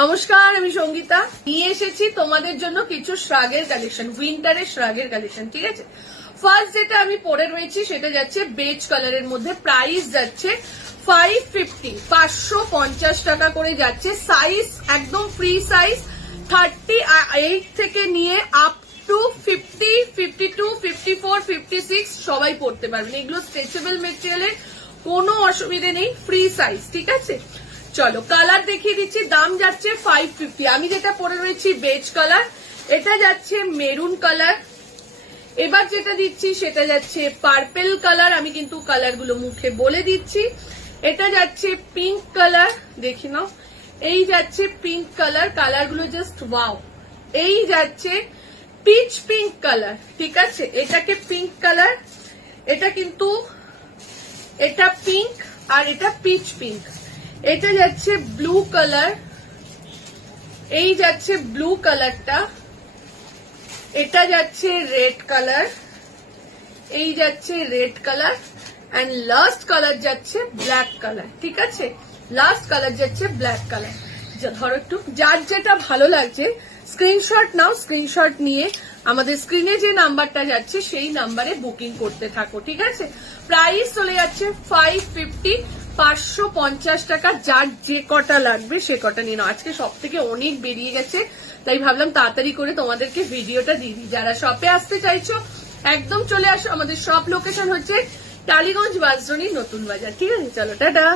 নমস্কার, আমি সঙ্গীতা। নিয়ে এসেছি তোমাদের জন্য কিছু শ্রাগের কালেকশন, উইন্টারের শ্রাগের কালেকশন। ঠিক আছে, ফার্স্ট যেটা আমি পরে রয়েছি সেটা যাচ্ছে বেজ কালারের মধ্যে। প্রাইস যাচ্ছে 550 টাকা করে যাচ্ছে। সাইজ একদম ফ্রি সাইজ, 38 থেকে নিয়ে আপ টু 50, 52, 54, 56 সবাই পড়তে পারবেন। এগুলো স্ট্রেচেবল মেটেরিয়ালের, কোনো অসুবিধে নেই, ফ্রি সাইজ। ঠিক আছে, চলো কালার দেখিয়ে দিচ্ছি। দাম যাচ্ছে 550। আমি যেটা পরে রয়েছি বেজ কালার, এটা যাচ্ছে মেরুন কালার। এবার যেটা দিচ্ছি সেটা যাচ্ছে পার্পেল কালার। আমি কিন্তু কালার গুলো মুখে বলে দিচ্ছি। এটা যাচ্ছে পিঙ্ক কালার, দেখি নাও, এই যাচ্ছে পিঙ্ক কালার। কালার গুলো জাস্ট ওয়াও। এই যাচ্ছে পিচ পিঙ্ক কালার। ঠিক আছে, এটাকে পিঙ্ক কালার, এটা কিন্তু এটা পিঙ্ক আর এটা পিচ পিঙ্ক। এটা যাচ্ছে ব্লু কালার, এই যাচ্ছে ব্লু কালারটা। এটা যাচ্ছে রেড কালার, এই যাচ্ছে red colour. And last colour যাচ্ছে ব্ল্যাক কালার। ঠিক আছে, লাস্ট কালার যাচ্ছে ব্ল্যাক কালার। ধরো একটু, যার যেটা ভালো লাগছে স্ক্রিনশট নাও। স্ক্রিনশট নিয়ে আমাদের স্ক্রিনে যে নাম্বারটা যাচ্ছে সেই নাম্বারে বুকিং করতে থাকো। ঠিক আছে, প্রাইস চলে যাচ্ছে 550, 550 টাকা। যার যে কটা লাগবে সে কটা নিয়ে নাও। আজকে সব থেকে অনেক বেরিয়ে গেছে, তাই ভাবলাম তাড়াতাড়ি করে তোমাদেরকে ভিডিওটা দিয়ে দিই। যারা শপে আসতে চাইছো একদম চলে আসো। আমাদের শপ লোকেশন হচ্ছে টালিগঞ্জ বাসজনি নতুন বাজার। ঠিক আছে, চলো টাটা।